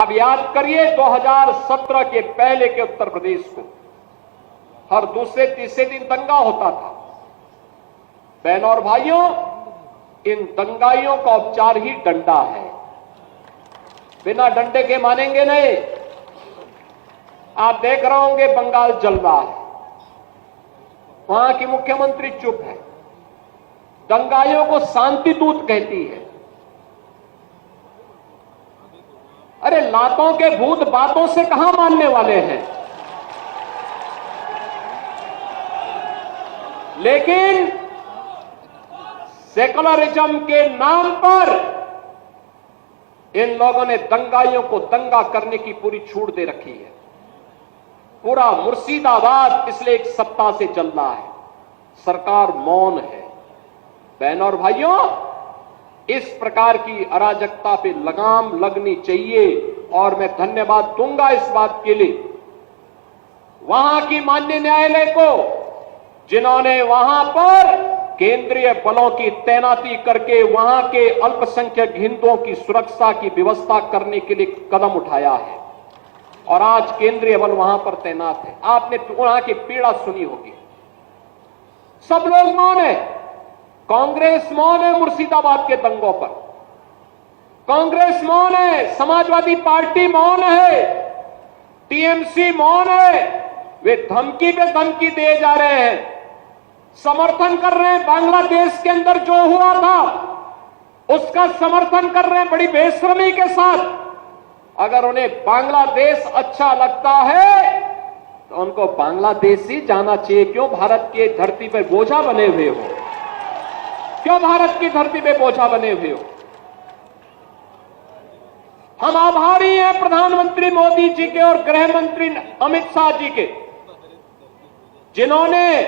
अब याद करिए 2017 के पहले के उत्तर प्रदेश को हर दूसरे तीसरे दिन दंगा होता था। बहनों और भाइयों, इन दंगाइयों का उपचार ही डंडा है। बिना डंडे के मानेंगे नहीं। आप देख रहे होंगे बंगाल जल रहा है, वहां की मुख्यमंत्री चुप है, दंगाइयों को शांति दूत कहती है। अरे लातों के भूत बातों से कहां मानने वाले हैं। लेकिन सेकुलरिज्म के नाम पर इन लोगों ने दंगाइयों को दंगा करने की पूरी छूट दे रखी है। पूरा मुर्शिदाबाद पिछले एक सप्ताह से चल रहा है, सरकार मौन है। बहनों और भाइयों, इस प्रकार की अराजकता पे लगाम लगनी चाहिए और मैं धन्यवाद दूंगा इस बात के लिए वहां की माननीय न्यायालय को, जिन्होंने वहां पर केंद्रीय बलों की तैनाती करके वहां के अल्पसंख्यक हिंदुओं की सुरक्षा की व्यवस्था करने के लिए कदम उठाया है और आज केंद्रीय बल वहां पर तैनात है। आपने वहां की पीड़ा सुनी होगी। सब लोग मौन है। कांग्रेस मौन है मुर्शिदाबाद के दंगों पर, कांग्रेस मौन है, समाजवादी पार्टी मौन है, टीएमसी मौन है। वे धमकी पे धमकी दिए जा रहे हैं, समर्थन कर रहे हैं। बांग्लादेश के अंदर जो हुआ था उसका समर्थन कर रहे हैं बड़ी बेशर्मी के साथ। अगर उन्हें बांग्लादेश अच्छा लगता है तो उनको बांग्लादेश ही जाना चाहिए। क्यों भारत की धरती पर बोझा बने हुए हो? क्यों भारत की धरती पे बोझा बने हुए हो? हम आभारी हैं प्रधानमंत्री मोदी जी के और गृह मंत्री अमित शाह जी के, जिन्होंने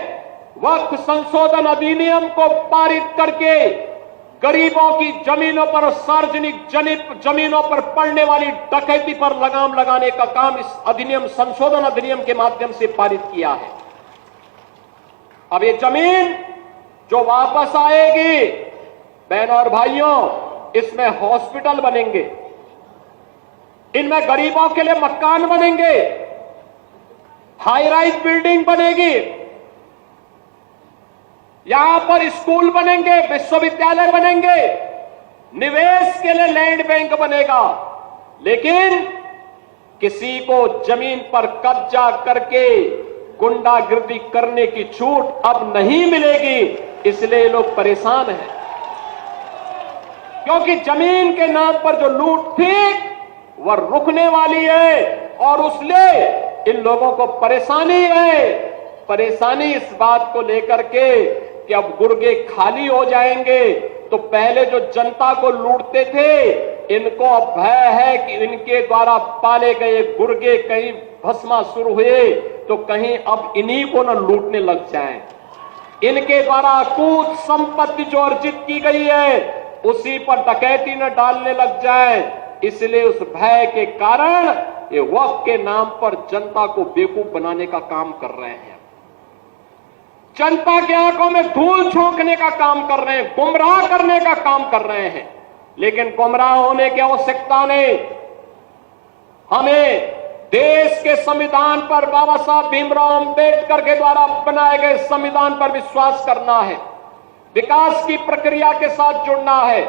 वक्फ संशोधन अधिनियम को पारित करके गरीबों की जमीनों पर और सार्वजनिक जमीनों पर पड़ने वाली डकैती पर लगाम लगाने का काम इस अधिनियम संशोधन अधिनियम के माध्यम से पारित किया है। अब ये जमीन जो वापस आएगी, बहनों और भाइयों, इसमें हॉस्पिटल बनेंगे, इनमें गरीबों के लिए मकान बनेंगे, हाई राइज बिल्डिंग बनेगी, यहां पर स्कूल बनेंगे, विश्वविद्यालय बनेंगे, निवेश के लिए लैंड बैंक बनेगा। लेकिन किसी को जमीन पर कब्जा करके गुंडागिर्दी करने की छूट अब नहीं मिलेगी। इसलिए लोग परेशान हैं, क्योंकि जमीन के नाम पर जो लूट थी वह रुकने वाली है और उसलिए इन लोगों को परेशानी है। परेशानी इस बात को लेकर के कि अब गुर्गे खाली हो जाएंगे। तो पहले जो जनता को लूटते थे, इनको अब भय है कि इनके द्वारा पाले गए गुर्गे कहीं भस्मासुर हुए तो कहीं अब इन्हीं को न लूटने लग जाएं। इनके द्वारा अकूत संपत्ति जो अर्जित की गई है उसी पर डकैती न डालने लग जाए। इसलिए उस भय के कारण ये वक्फ के नाम पर जनता को बेवकूफ बनाने का काम कर रहे हैं, जनता के आंखों में धूल झोंकने का काम कर रहे हैं, गुमराह करने का काम कर रहे हैं। लेकिन गुमराह होने की आवश्यकता नहीं। हमें देश के संविधान पर, बाबा साहब भीमराव अंबेडकर के द्वारा बनाए गए संविधान पर विश्वास करना है, विकास की प्रक्रिया के साथ जुड़ना है।